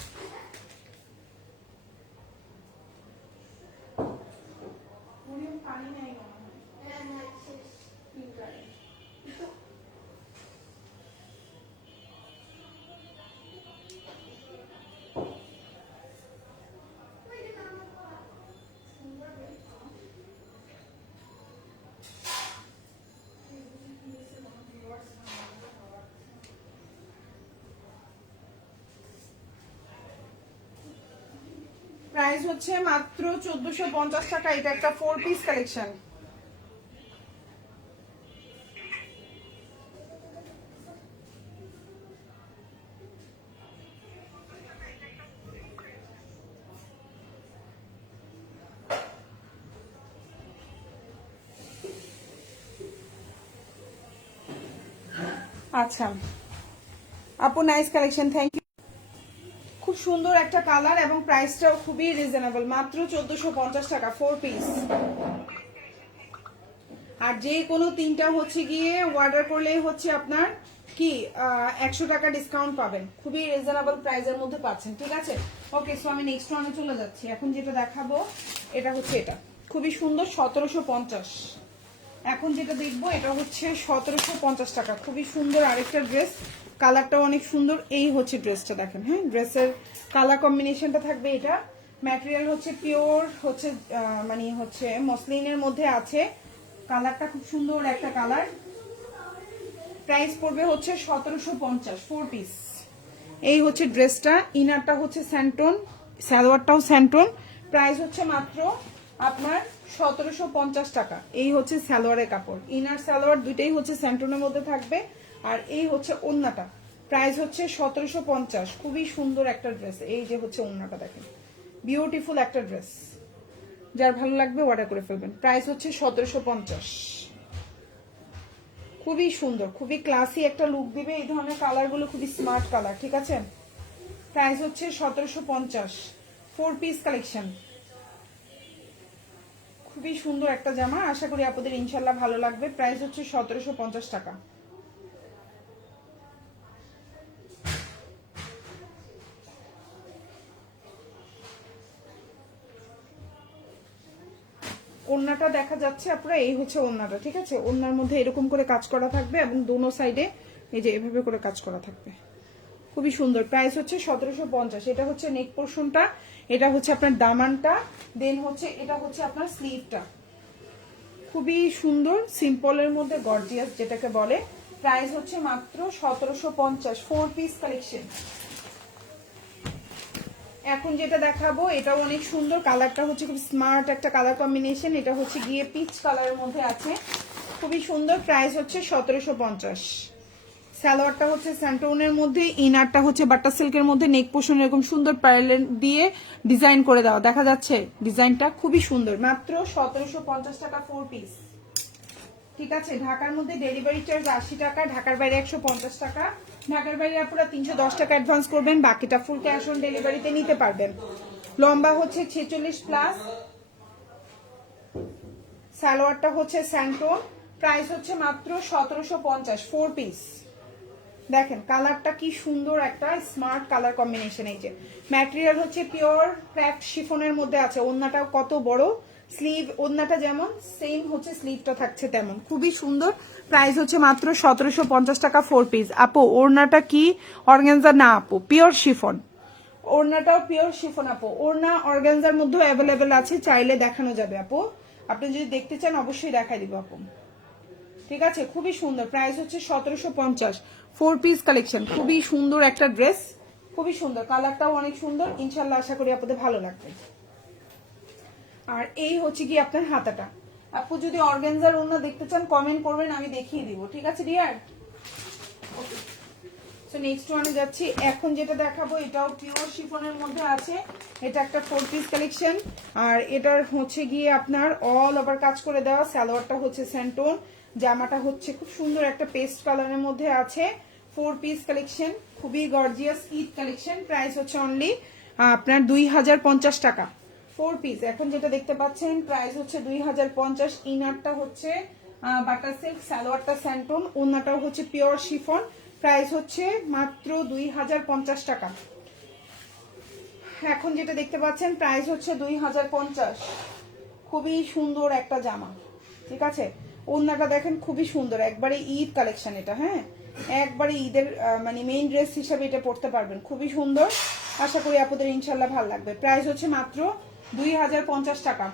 প্রাইস হচ্ছে মাত্র 1450 টাকা। এটা একটা 4 পিস কালেকশন। আচ্ছা আপু, নাইস কালেকশন, থ্যাংক ইউ। খুব সুন্দর একটা কালার এবং প্রাইসটাও খুবই রিজনেবল, মাত্র 1450 টাকা, 4 পিস। আর যে কোনো তিনটা হচ্ছে গিয়ে অর্ডার করলেই হচ্ছে আপনার কি 100 টাকা ডিসকাউন্ট পাবেন। খুবই রিজনেবল প্রাইসের মধ্যে পাচ্ছেন, ঠিক আছে? ওকে, সো আমি নেক্সট রাউন্ডে চলে যাচ্ছি। এখন যেটা দেখাবো এটা হচ্ছে, এটা খুবই সুন্দর, 1750। এখন যেটা দেখবো এটা হচ্ছে 1750 টাকা, খুবই সুন্দর আরেকটা ড্রেস, কালারটাও অনেক সুন্দর। এই হচ্ছে ড্রেসটা দেখেন, হ্যাঁ, ড্রেসের কালার কম্বিনেশনটা থাকবে এটা। ম্যাটেরিয়াল হচ্ছে পিওর, হচ্ছে মানে হচ্ছে মসলিনের মধ্যে আছে। কালারটা খুব সুন্দর একটা কালার। প্রাইস পড়বে হচ্ছে 1750, 4 পিস। এই হচ্ছে ড্রেসটা, ইনারটা হচ্ছে স্যান্টন, সালোয়ারটাও স্যান্টন। প্রাইস হচ্ছে মাত্র আপনার 1750 টাকা। এই হচ্ছে সালোয়ারের কাপড়, ইনার সালোয়ার দুইটাই হচ্ছে স্যান্টনের মধ্যে থাকবে। আর এই হচ্ছে ওড়নাটা, প্রাইস হচ্ছে 1750। খুবই সুন্দর একটা ড্রেস। এই যে হচ্ছে ওড়নাটা দেখেন, বিউটিফুল একটা ড্রেস। যার ভালো লাগবে অর্ডার করে ফেলবেন। প্রাইস হচ্ছে 1750। খুবই সুন্দর, খুবই ক্লাসি একটা লুক দিবে এই ধরনের কালারগুলো, খুবই স্মার্ট কালার, ঠিক আছে? প্রাইস হচ্ছে 1750, 4 পিস কালেকশন। খুবই সুন্দর একটা জামা, আশা করি আপনাদের ইনশাল্লাহ ভালো লাগবে। প্রাইস হচ্ছে 1750 টাকা। ওড়নাটা দেখা যাচ্ছে আপনারা, এই হচ্ছে ওড়নাটা, ঠিক আছে। ওড়নার মধ্যে এরকম করে কাজ করা থাকবে এবং দোনো সাইডে এই যে এভাবে করে কাজ করা থাকবে, খুবই সুন্দর। প্রাইস হচ্ছে 1750। এটা হচ্ছে নেক পোর্শনটা, এটা হচ্ছে আপনার দামানটা, দেন হচ্ছে এটা হচ্ছে আপনার স্লিভটা। খুবই সুন্দর, সিম্পলের মধ্যে গর্জিয়াস যেটাকে বলে। প্রাইস হচ্ছে মাত্র 1750, 4 পিস কালেকশন। এখন যেটা দেখাবো এটাও অনেক সুন্দর, কালারটা হচ্ছে খুব স্মার্ট একটা কালার কম্বিনেশন। এটা হচ্ছে গিয়ে পিচ কালারের মধ্যে আছে, খুবই সুন্দর। প্রাইস হচ্ছে 1750। সালোয়ারটা হচ্ছে স্যান্টোনের মধ্যে, ইনারটা হচ্ছে বাটার সিল্কের মধ্যে, নেক পোর্শন এরকম সুন্দর প্যারেল দিয়ে ডিজাইন করে দেওয়া, দেখা যাচ্ছে ডিজাইনটা খুবই সুন্দর। মাত্র 1750 টাকা 4 পিস, ঠিক আছে। ঢাকার মধ্যে ডেলিভারি চার্জ 80 টাকা, ঢাকার বাইরে 150 টাকা। ঢাকার বাইরে আপনারা 310 টাকা অ্যাডভান্স করবেন, বাকিটা ফুল ক্যাশ অন ডেলিভারিতে নিতে পারবেন। লম্বা হচ্ছে 46 প্লাস, সালোয়ারটা হচ্ছে স্যান্টোন। প্রাইস হচ্ছে মাত্র 1750, 4 পিস। দেখেন কালারটা কি সুন্দর, একটা স্মার্ট কালার কম্বিনেশন। এই যে ম্যাটেরিয়াল হচ্ছে পিওর ক্র্যাফট শিফনের মধ্যে আছে। ওড়নাটাও কত বড়, স্লিভ ওড়নাটা যেমন সেম হচ্ছে স্লিভটা থাকছে তেমন, খুবই সুন্দর। প্রাইস হচ্ছে মাত্র 1750 টাকা 4 পিস। আপু ওড়নাটা কি অর্গানজা? না আপু, পিওর শিফন। ওড়নাটাও পিওর শিফন আপু। ওড়না অর্গানজার মধ্যে অ্যাভেলেবেল আছে, চাইলে দেখানো যাবে আপু। আপনি যদি দেখতে চান অবশ্যই দেখাই দিব আপু, ঠিক আছে। খুবই সুন্দর, প্রাইস হচ্ছে 1750, 4 পিস কালেকশন। খুবই সুন্দর একটা ড্রেস, খুবই সুন্দর, কালারটাও অনেক সুন্দর। ইনশাল্লাহ আশা করি আপনাদের ভালো লাগবে। আর এই হচ্ছে কি আপনার হাতাটা। আপু যদি অর্গানজার ওড়না দেখতে চান কমেন্ট করবেন, আমি দেখিয়ে দিব, ঠিক আছে ডিয়ার। ওকে, সো নেক্সট ওয়ানে যাচ্ছি। এখন যেটা দেখাবো এটাও পিওর শিফনের মধ্যে আছে। এটা একটা 4 পিস কালেকশন, আর এটার হচ্ছে গিয়ে আপনার অল ওভার কাজ করে দেওয়া। সালোয়ারটা হচ্ছে স্যান্টোন, জামাটা হচ্ছে খুব সুন্দর একটা পেস্ট কালারের মধ্যে আছে। 4 পিস কালেকশন, খুবই গর্জিয়াস ঈদ কালেকশন। প্রাইস হচ্ছে অনলি আপনার 2050 টাকা 4 পিস। এখন যেটা দেখতে পাচ্ছেন প্রাইস হচ্ছে 2050। ইনারটা হচ্ছে বাটার সিল্ক, সালোয়ারটা স্যান্টোন, ওড়নাটাও হচ্ছে পিওর শিফন। প্রাইস হচ্ছে মাত্র 2050 টাকা। এখন যেটা দেখতে পাচ্ছেন প্রাইস হচ্ছে 2050। খুবই সুন্দর একটা জামা, ঠিক আছে। ওড়নাটা দেখেন খুবই সুন্দর, একবারে ঈদ কালেকশন এটা, হ্যাঁ একবারে ঈদের মানে মেইন ড্রেস হিসাবে এটা পরতে পারবেন, খুবই সুন্দর। আশা করি আপনাদের ইনশাল্লাহ ভালো লাগবে। প্রাইস হচ্ছে মাত্র 2050 টাকা।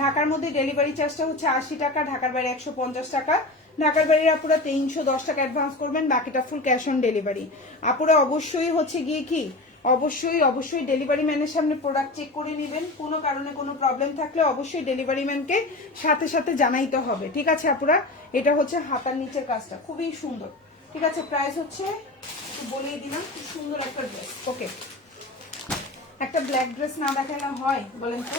ঢাকার মধ্যে ডেলিভারি চার্জটা হচ্ছে 80 টাকা, ঢাকার বাইরে 150 টাকা। ঢাকার বাইরে আপুরা 310 টাকা অ্যাডভান্স করবেন, বাকিটা ফুল ক্যাশ অন ডেলিভারি। আপুরা অবশ্যই হচ্ছে গিয়ে কি অবশ্যই ডেলিভারি ম্যানের সামনে প্রোডাক্ট চেক করে নেবেন। কোনো কারণে কোনো প্রবলেম থাকলে অবশ্যই ডেলিভারি ম্যানকে সাথে সাথে জানাইতে হবে, ঠিক আছে আপুরা। এটা হচ্ছে হাতার নিচের কাজটা, খুবই সুন্দর, ঠিক আছে। প্রাইস হচ্ছে বলেই দিলাম, খুব সুন্দর একটা ড্রেস। ওকে, একটা ব্ল্যাক ড্রেস না দেখালে হয় বলেন তো?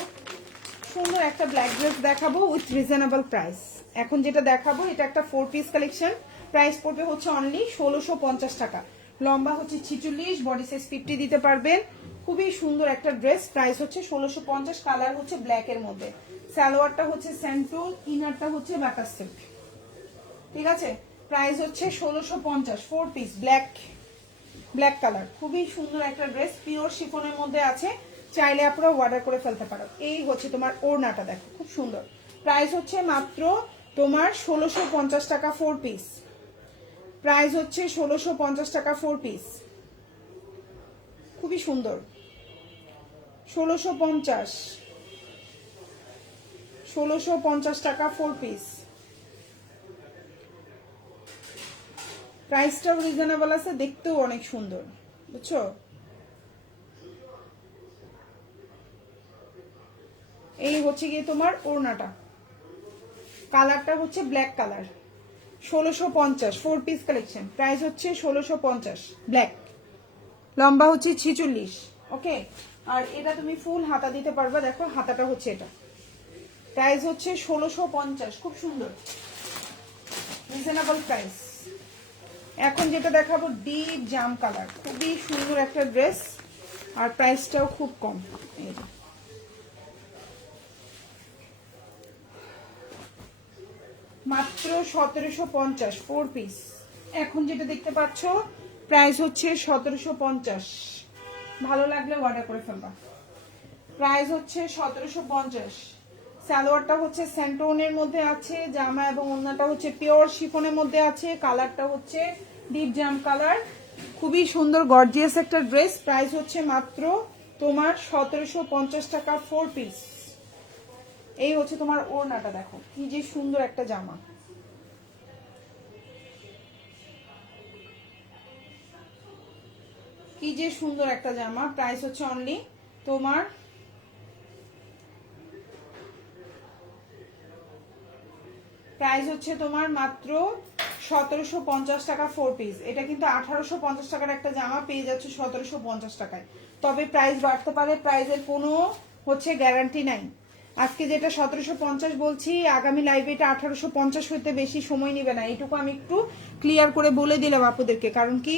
সুন্দর একটা ব্ল্যাক ড্রেস দেখাবো উইথ রিজনেবল প্রাইস। এখন যেটা দেখাবো এটা একটা 4 পিস কালেকশন। প্রাইস পড়বে হচ্ছে অনলি 1650 টাকা। লম্বা হচ্ছে 46, বডি সাইজ 50 দিতে পারবেন। খুবই সুন্দর একটা ড্রেস, প্রাইস হচ্ছে 1650। কালার হচ্ছে ব্ল্যাক এর মধ্যে, সালোয়ারটা হচ্ছে স্যান্টোন, ইনারটা হচ্ছে বাটার সিল্ক, ঠিক আছে। প্রাইস হচ্ছে 1650, 4 পিস ব্ল্যাক কালার। খুবই সুন্দর একটা ড্রেস, পিওর শিফনের মধ্যে আছে, চাইলে আপনারা অর্ডার করে ফেলতে পারো। এই হচ্ছে তোমার ওড়নাটা, দেখো খুব সুন্দর। প্রাইস হচ্ছে মাত্র তোমার 1650 টাকা 4 পিস। প্রাইস হচ্ছে 1650 টাকা 4 পিস, খুবই সুন্দর। 1650 টাকা 4 পিস। প্রাইসটাও রিজনেবল আছে, দেখতেও অনেক সুন্দর, বুঝছো। এই হচ্ছে গিয়ে তোমার ওড়নাটা, কালারটা হচ্ছে black colour. 1650, 4 piece collection. Price হচ্ছে 1650, ব্ল্যাক। লম্বা হচ্ছে 46, ওকে। আর এটা তুমি ফুল হাতা দিতে পারবে, দেখো হাতাটা হচ্ছে এটা। প্রাইস হচ্ছে 1650, খুব সুন্দর, রিজনেবল প্রাইস। এখন যেটা দেখাবো ডিপ জাম কালার, খুবই সুন্দর একটা ড্রেস, আর প্রাইসটাও খুব কম। এই মাত্র 1750, 4 পিস। এখন যেটা দেখতে পাচ্ছ প্রাইস হচ্ছে 1750। ভালো লাগলে অর্ডার করে ফেলবা। প্রাইস হচ্ছে 1750। সালোয়ারটা হচ্ছে স্যান্টোনের মধ্যে আছে, জামা এবং ওড়নাটা হচ্ছে পিওর শিফনের মধ্যে আছে, কালারটা হচ্ছে ডিপ জাম কালার। খুবই সুন্দর গর্জিয়াস একটা ড্রেস। প্রাইস হচ্ছে মাত্র তোমার 1750 টাকা 4 পিস। এই হচ্ছে তোমার ওড়নাটা, দেখো কি যে সুন্দর একটা জামা। কি যে সুন্দর একটা জামা। প্রাইস হচ্ছে অনলি তোমার মাত্র 1750 টাকা 4 পিস। এটা কিন্তু 1850 টাকার একটা জামা পেয়ে যাচ্ছে 1750 টাকায়। তবে প্রাইস বাড়তে পারে, প্রাইসের কোনো হচ্ছে গ্যারান্টি নাই। আজকে যেটা 1750 বলছি, আগামী লাইভে এটা 1850 হইতে বেশি সময় নেবে না। এইটুকু আমি একটু ক্লিয়ার করে বলে দিলাম আপুদেরকে। কারণ কি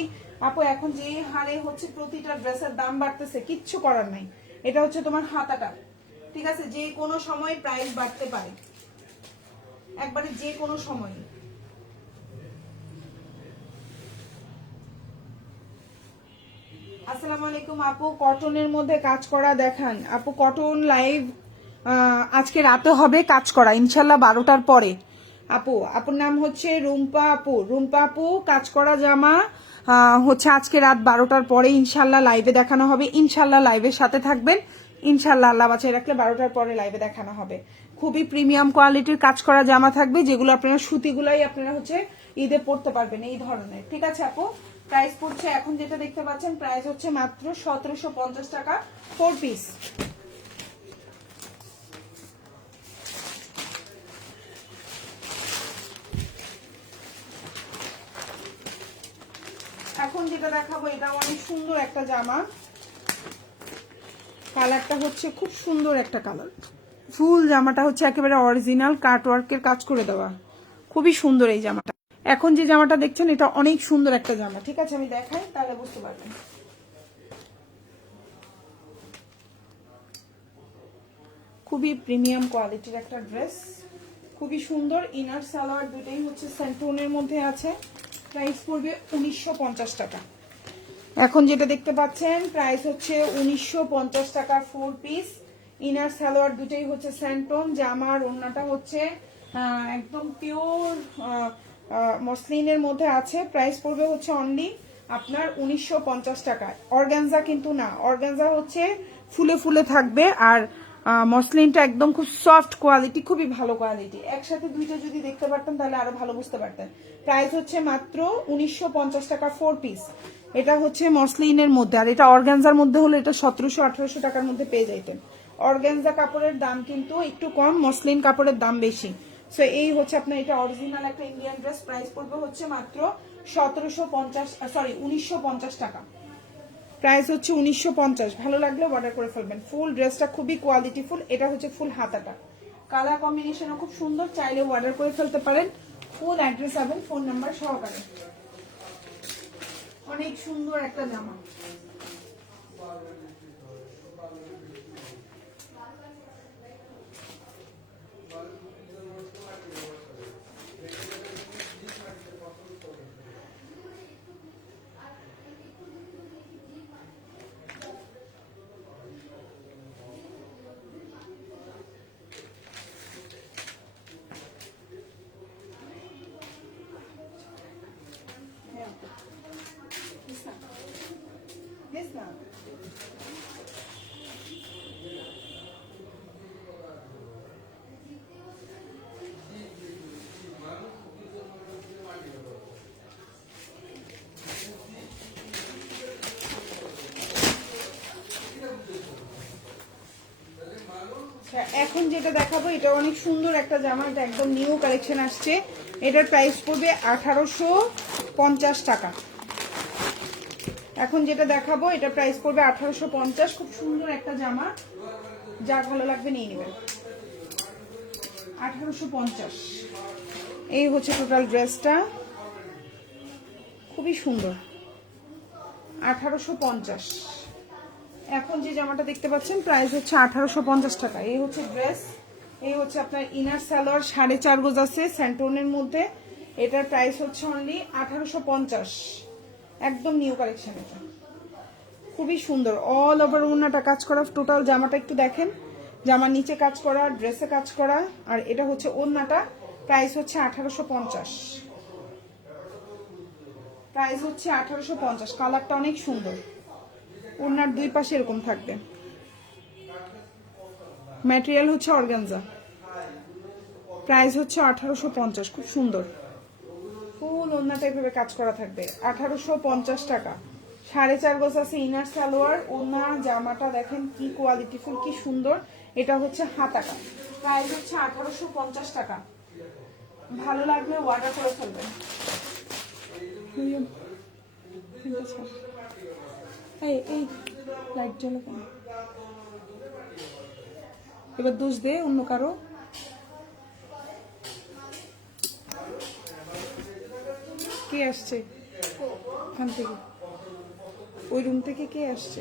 আপু এখন যে হারে হচ্ছে প্রতিটা ড্রেসের দাম বাড়তেছে, কিচ্ছু করার নাই। এটা হচ্ছে তোমার হাতাটা, ঠিক আছে? যে কোনো সময় প্রাইস বাড়তে পারে, একবারে যে কোনো সময়। আসসালামু আলাইকুম আপু, কটনের মধ্যে কাজ করা দেখান আপু। কটন লাইভ আজকে রাতে হবে কাজ করা ইনশাল্লাহ 12টার পরে। আপুর নাম হচ্ছে রুম্পা আপু। রুম্পা আপু, কাজ করা জামা হচ্ছে আজকে রাত 12টার পরে ইনশাল্লাহ লাইভে দেখানো হবে। ইনশাল্লাহ লাইভের সাথে থাকবেন, ইনশাল্লাহ আল্লাহ বাঁচাই রাখলে 12টার পরে লাইভে দেখানো হবে। খুবই প্রিমিয়াম কোয়ালিটির কাজ করা জামা থাকবে, যেগুলো আপনারা সুতিগুলাই আপনারা হচ্ছে ঈদে পড়তে পারবেন এই ধরনের, ঠিক আছে আপু? প্রাইস পড়ছে এখন যেটা দেখতে পাচ্ছেন, প্রাইস হচ্ছে মাত্র 1750 টাকা 4 পিস। এখন যেটা দেখাবো এটা অনেক সুন্দর একটা জামা। কালারটা হচ্ছে খুব সুন্দর একটা কালার। ফুল জামাটা হচ্ছে একেবারে অরিজিনাল কাটওয়ার্কের কাজ করে দেওয়া, খুবই সুন্দর এই জামাটা। এখন যে জামাটা দেখছেন এটা অনেক সুন্দর একটা জামা, ঠিক আছে? আমি দেখাই তাহলে বুঝতে পারবেন। খুবই প্রিমিয়াম কোয়ালিটির একটা ড্রেস, খুবই সুন্দর। ইনার সালোয়ার দুটোই হচ্ছে স্যান্টোনের মধ্যে আছে। প্রাইস পড়বে 1950 টাকা। এখন যেটা দেখতে পাচ্ছেন প্রাইস হচ্ছে 1950 টাকা 4 পিস। ইনার সালোয়ার দুটোই হচ্ছে স্যান্টোন, জামার ওড়নাটা হচ্ছে একদম পিওর মসলিনের মধ্যে আছে। প্রাইস পড়বে হচ্ছে অনলি আপনার 1950 টাকা। অর্গানজা কিন্তু না, অর্গানজা হচ্ছে ফুলে ফুলে থাকবে, আর মসলিনটা একদম খুব সফট কোয়ালিটি, খুবই ভালো কোয়ালিটি। একসাথে দুইটা যদি দেখতে পারতেন তাহলে আরো ভালো বুঝতে পারতেন। প্রাইস হচ্ছে মাত্র 1950 টাকা 4 পিস। এটা হচ্ছে মসলিনের মধ্যে, আর এটা অর্গানজার মধ্যে হলে এটা 1700-1800 টাকার মধ্যে পেয়ে যাইতেন। অর্গানজা কাপড়ের দাম কিন্তু একটু কম, মসলিন কাপড়ের দাম বেশি। সো এই হচ্ছে আপনার এটা অরিজিনাল একটা ইন্ডিয়ান ড্রেস। প্রাইস পড়বে হচ্ছে মাত্র 1950 টাকা। প্রাইস হচ্ছে 1950। ভালো লাগলে অর্ডার করে ফেলবেন। ফুল ড্রেসটা খুবই কোয়ালিটিফুল। এটা হচ্ছে ফুল হাতাটা, কালার কম্বিনেশনও খুব সুন্দর, চাইলে অর্ডার করে ফেলতে পারেন। ফুল অ্যাড্রেস এবং ফোন নাম্বার সহকারে। অনেক সুন্দর একটা জামা। এখন যেটা দেখাবো এটা অনেক সুন্দর একটা জামা, এটা একদম নিউ কালেকশন আসছে। এটার প্রাইস পড়বে 1850 টাকা। এখন যেটা দেখাবো এটা প্রাইস পড়বে 1850। খুব সুন্দর একটা জামা, যার ভালো লাগবে নিয়ে নেবেন। 1850। এই হচ্ছে টোটাল ড্রেসটা, খুবই সুন্দর। 1850। এখন যে জামাটা দেখতে পাচ্ছেন প্রাইস হচ্ছে 1850 টাকা। এই হচ্ছে ড্রেস। এই হচ্ছে আপনার ইনার সালোয়ার 4.5 গজ আছে স্যান্টোনের মধ্যে। এটার প্রাইস হচ্ছে অনলি 1850। একদম নিউ কালেকশন, এটা খুবই সুন্দর। অল ওভার ওড়নাটা কাজ করা, টোটাল জামাটা একটু দেখেন জামার নিচে কাজ করা, ড্রেসে কাজ করা। আর এটা হচ্ছে ওড়নাটা, প্রাইস হচ্ছে 1850। প্রাইস হচ্ছে 1850। কালারটা অনেক সুন্দর, ওড়নার দুই পাশে এরকম থাকবে। ম্যাটেরিয়াল হচ্ছে অর্গানজা, প্রাইস হচ্ছে 1850। খুব সুন্দর ফুল ওড়নাটা এভাবে কাজ করা থাকবে, 1850 টাকা। 4.5 গজ আছে ইনার সালোয়ার, ওড়না জামাটা দেখেন কি কোয়ালিটি ফুল, কি সুন্দর। এটা হচ্ছে হাতাটা, প্রাইস হচ্ছে 1850 টাকা। ভালো লাগলে অর্ডার করে ফেলবেন। এই লাইট জ্বলে কেন? এবার দোষ দে অন্য কারো। কে আসছে ওখান থেকে? ওই রুম থেকে কে আসছে?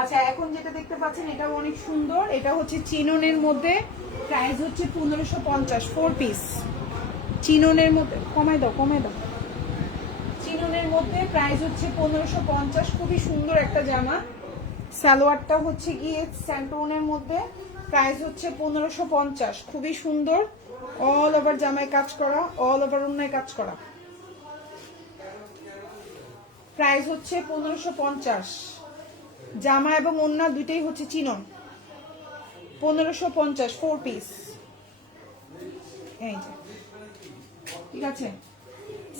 আচ্ছা, এখন যেটা দেখতে পাচ্ছেন এটাও অনেক সুন্দর। এটা হচ্ছে চিননের মধ্যে, প্রাইস হচ্ছে 1550। 4 পিস চিননের মধ্যে, কমাই দাও কমাই দাও। চিননের মধ্যে প্রাইস হচ্ছে 1550। খুবই সুন্দর একটা জামা। সালোয়ারটা হচ্ছে গিয়ে স্যান্টোনের মধ্যে, প্রাইস হচ্ছে 1550। খুবই সুন্দর, অল ওভার জামায় কাজ করা, অল ওভার ওড়নায় কাজ করা। প্রাইস হচ্ছে 1550। জামা এবং ওড়না দুইটাই হচ্ছে চিনন। 1550 4 পিস। এই যে, ঠিক আছে।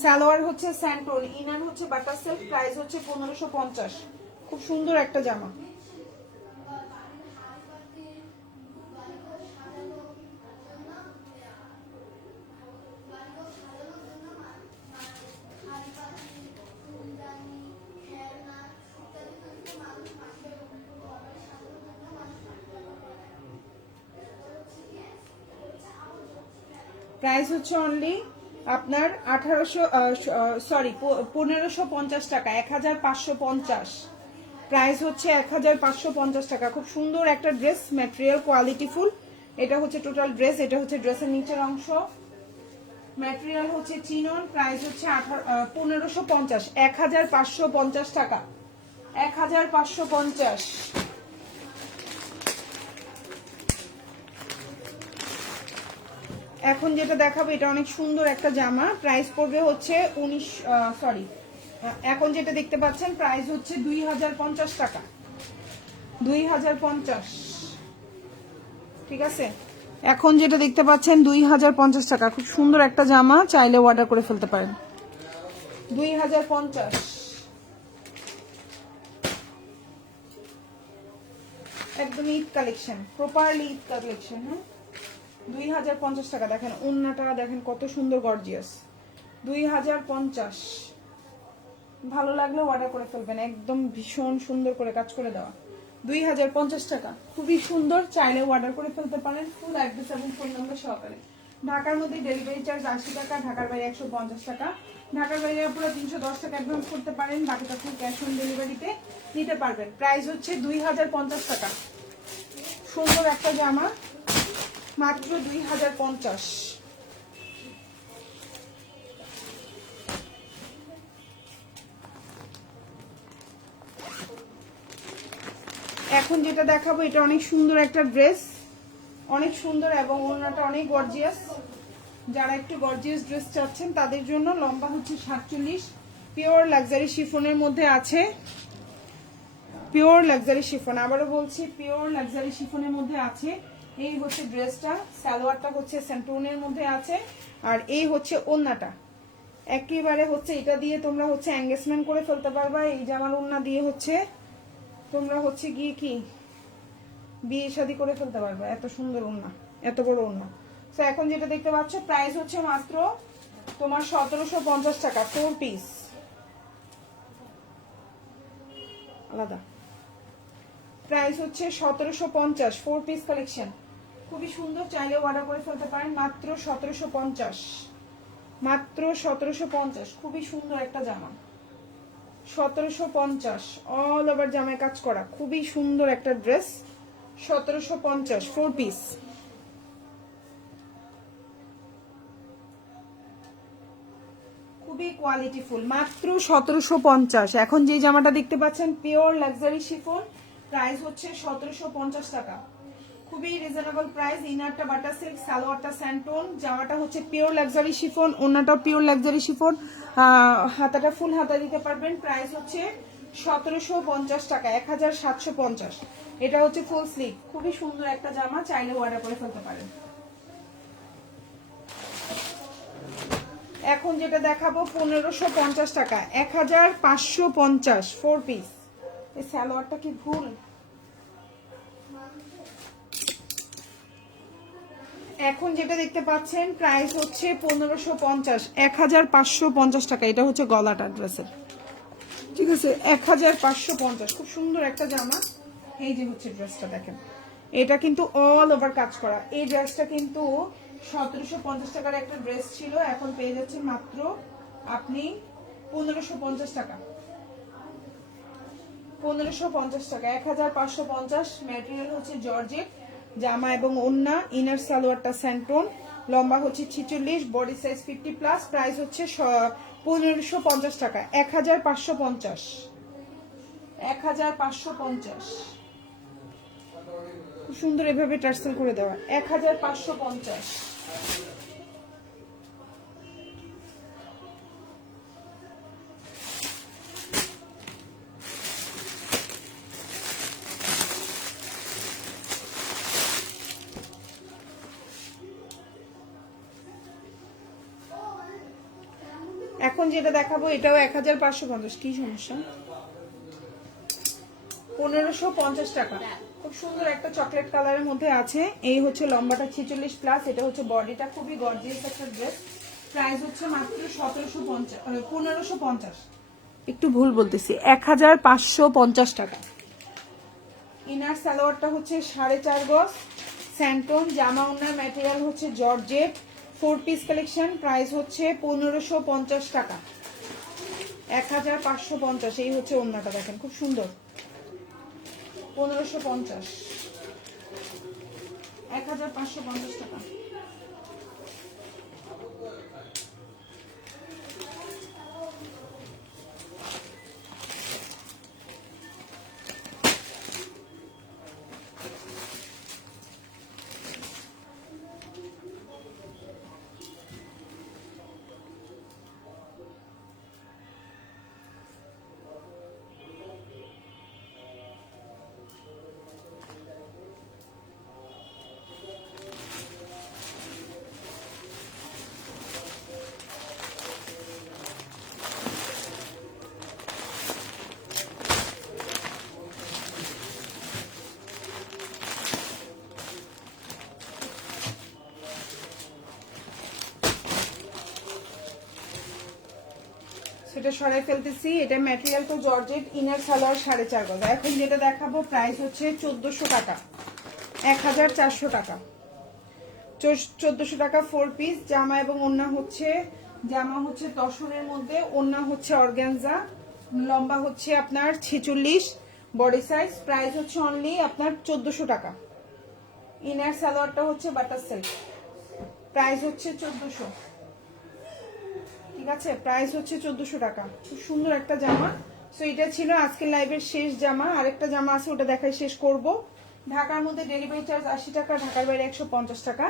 সালোয়ার হচ্ছে স্যান্টোন, ইনার হচ্ছে বাটার সিল্ক, প্রাইস হচ্ছে 1550। খুব সুন্দর একটা জামা। প্রাইস হচ্ছে অনলি আপনার 1550 টাকা, 1550। প্রাইস হচ্ছে 1550 টাকা। খুব সুন্দর একটা ড্রেস, ম্যাটেরিয়াল কোয়ালিটি ফুল। এটা হচ্ছে টোটাল ড্রেস, এটা হচ্ছে ড্রেসের নিচের অংশ। ম্যাটেরিয়াল হচ্ছে চিনন, প্রাইস হচ্ছে 1550, 1550 টাকা, 1550। এখন যেটা দেখাবো এটা অনেক সুন্দর একটা জামা, প্রাইস পড়বে হচ্ছে এখন যেটা দেখতে পাচ্ছেন প্রাইস হচ্ছে 2050 টাকা, 2050। ঠিক আছে, এখন যেটা দেখতে পাচ্ছেন 2050 টাকা। খুব সুন্দর একটা জামা, চাইলে অর্ডার করে ফেলতে পারেন। 2050 একদম Eid collection, properly Eid collection. হ্যাঁ, 2050 টাকা। দেখেন ওড়নাটা দেখেন কত সুন্দর গর্জিয়াস, 2050। ভালো লাগলে অর্ডার করে ফেলবেন, একদম ভীষণ সুন্দর করে কাজ করে দেওয়া। 2050 টাকা, খুবই সুন্দর, চাইলে অর্ডার করে ফেলতে পারেন ফুল অ্যাড্রেস এবং ফোন নাম্বার সহকারে। ঢাকার মধ্যে ডেলিভারি চার্জ 80 টাকা, ঢাকার বাইরে 150 টাকা। ঢাকার বাইরে পুরো 310 টাকা অ্যাডভান্স করতে পারেন, বাকিটা ফুল ক্যাশ অন ডেলিভারিতে নিতে পারবেন। প্রাইস হচ্ছে 2050 টাকা। সুন্দর একটা জামা, মাত্র 2050। এখন যেটা দেখাবো এটা অনেক সুন্দর একটা ড্রেস, অনেক সুন্দর এবং ওড়নাটা অনেক গর্জিয়াস। যারা একটু গর্জিয়াস ড্রেস চাচ্ছেন তাদের জন্য। লম্বা হচ্ছে 47, পিওর লাক্সারি শিফনের মধ্যে আছে, পিওর লাক্সারি শিফন। আবারও বলছি পিওর লাক্সারি শিফনের মধ্যে আছে। এই হচ্ছে ড্রেসটা, সালোয়ারটা হচ্ছে স্যান্টোনের মধ্যে আছে, আর এই হচ্ছে ওড়নাটা। একেবারে হচ্ছে এটা দিয়ে তোমরা হচ্ছে এঙ্গেজমেন্ট করে ফেলতে পারবা। এই জামার ওড়না দিয়ে হচ্ছে তোমরা হচ্ছে গিয়ে কি বিয়ে শাদী করে ফেলতে পারবে, এত সুন্দর ওড়না, এত বড় ওড়না। তো এখন যেটা দেখতে পাচ্ছ প্রাইস হচ্ছে মাত্র তোমার 1750 টাকা, 4 পিস আলাদা। প্রাইস হচ্ছে 1750, 4 পিস কালেকশন, খুবই সুন্দর, চাইলে অর্ডার করে ফেলতে পারেন। মাত্র 1750, মাত্র 1750। খুবই সুন্দর একটা জামা, 1750, অল ওভার জামায় কাজ করা, খুবই সুন্দর একটা ড্রেস। 1750, 4 পিস। খুবই খুবই কোয়ালিটিফুল, মাত্র 1750। এখন যে জামাটা দেখতে পাচ্ছেন পিওর লাক্সারি শিফন, প্রাইস হচ্ছে 1750 টাকা, খুবই রিজনেবল প্রাইস। ইনারটা বাটার সিল্ক, সালোয়ারটা স্যান্টোন, জামাটা হচ্ছে পিওর লাক্সারি শিফন, ওন্নাটা পিওর লাক্সারি শিফন, হাতাটা ফুল হাতা দিতে পারবেন। প্রাইস হচ্ছে 1750 টাকা, 1750। এটা হচ্ছে ফুল স্লিভ, খুবই সুন্দর একটা জামা, চাইলে অর্ডার করে ফেলতে পারেন। এখন যেটা দেখাবো 1550 টাকা, 1550 4 পিস। এই সালোয়ারটা কি ভুল? এখন যেটা দেখতে পাচ্ছেন প্রাইস হচ্ছে 1550, 1550 টাকা। এটা হচ্ছে গলাটা ড্রেসের, ঠিক আছে, 1550। খুব সুন্দর একটা জামা। এই যে হচ্ছে ড্রেসটা দেখেন, এটা কিন্তু অল ওভার কাজ করা। এই ড্রেসটা কিন্তু 1750 টাকার একটা ড্রেস ছিল, এখন পেয়ে যাচ্ছেন মাত্র আপনি 1550 টাকা, 1550 টাকা, 1550। ম্যাটেরিয়াল হচ্ছে জর্জেট, জামা এবং ওন্না, ইনার সালোয়ারটা স্যান্টোন, লম্বা হচ্ছে 46, বডি সাইজ 50+। প্রাইস হচ্ছে 1550 টাকা, 1550, 1550। খুব সুন্দর এভাবে টার্সেল করে দেওয়া, 1550। এখন যেটা দেখাবো এটাও 1550। কি সমস্যা? 1550 টাকা, খুব সুন্দর একটা চকলেট কালারের মধ্যে আছে। এই হচ্ছে লম্বাটা 46+, এটা হচ্ছে বডিটা, খুবই গর্জিয়াস একটা ড্রেস। প্রাইস হচ্ছে মাত্র 1550, একটু ভুল বলতেছি, 1550 টাকা। ইনার সালোয়ারটা হচ্ছে 4.5 গজ স্যান্টোন, জামা ওনার ম্যাটেরিয়াল হচ্ছে জর্জেট, 4 পিস কালেকশন। প্রাইস হচ্ছে 1550 টাকা, 1550। এই হচ্ছে ওন্নাটা দেখেন, খুব সুন্দর, 1550, 1550 টাকা। সেটা সরাই ফেলতেছি। এটা ম্যাটেরিয়াল তো জর্জেট, ইনার সালোয়ার 4.5 গজ। এখন যেটা দেখাবো প্রাইস হচ্ছে 1400 টাকা, 1400 টাকা, 1400 টাকা 4 পিস। জামা এবং ওন্না হচ্ছে, জামা হচ্ছে তসরের মধ্যে, ওন্না হচ্ছে অর্গানজা, লম্বা হচ্ছে আপনার 46, বডি সাইজ। প্রাইস হচ্ছে অনলি আপনার 1400 টাকা। ইনার সালোয়ারটা হচ্ছে বাটার সিল্ক, প্রাইস হচ্ছে 1400, ঠিক আছে, প্রাইস হচ্ছে 1400 টাকা। খুব সুন্দর একটা জামা। সো এটা ছিল আজকের লাইভের শেষ জামা। আরেকটা জামা আছে, ওটা দেখাই শেষ করব। ঢাকার মধ্যে ডেলিভারি চার্জ 80 টাকা, ঢাকার বাইরে 150 টাকা।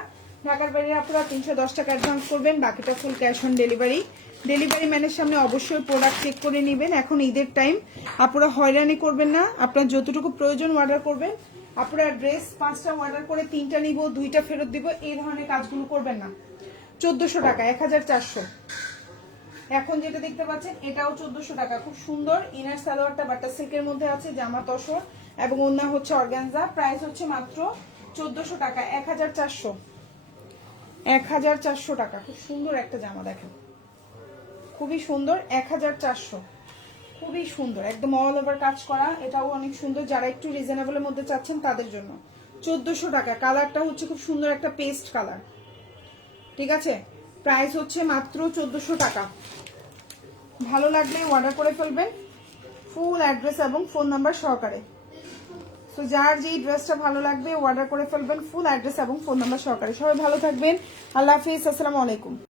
ঢাকার বাইরে আপনারা 310 টাকা অ্যাডভান্স করবেন, বাকিটা full cash on delivery. Delivery ম্যানের সামনে অবশ্যই প্রোডাক্ট চেক করে নেবেন। এখন ঈদের টাইম, আপনারা হয়রানি করবেন না, আপনার যতটুকু প্রয়োজন অর্ডার করবেন। আপনারা ড্রেস 5টা অর্ডার করে 3টা নিব, 2টা ফেরত দিব, এই ধরনের কাজগুলো করবেন না। 1400 টাকা, 1400। এখন যেটা দেখতে পাচ্ছেন এটাও 1400 টাকা, খুব সুন্দর। ইনার সালোয়ারটা বাটার সিল্কের মধ্যে আছে, জামা তসর এবং ওন্না হচ্ছে অর্গানজা। প্রাইস হচ্ছে মাত্র 1400 টাকা, 1400, 1400 টাকা। খুব সুন্দর একটা জামা দেখেন, খুবই সুন্দর, 1400, খুবই সুন্দর, একদম অল ওভার কাজ করা। এটাও অনেক সুন্দর, যারা একটু রিজনেবলের মধ্যে চাচ্ছেন তাদের জন্য 1400 টাকা। কালারটা হচ্ছে খুব সুন্দর একটা পেস্ট কালার, ঠিক আছে। প্রাইস হচ্ছে মাত্র 1400 টাকা। ভালো লাগলে অর্ডার করে ফেলবেন, ফুল অ্যাড্রেস এবং ফোন নাম্বার সহকারে। সো যার যেই ড্রেসটা ভালো লাগবে অর্ডার করে ফেলবেন, ফুল অ্যাড্রেস এবং ফোন নাম্বার সহকারে। সবাই ভালো থাকবেন, আল্লাহ হাফিজ, আসসালামু আলাইকুম।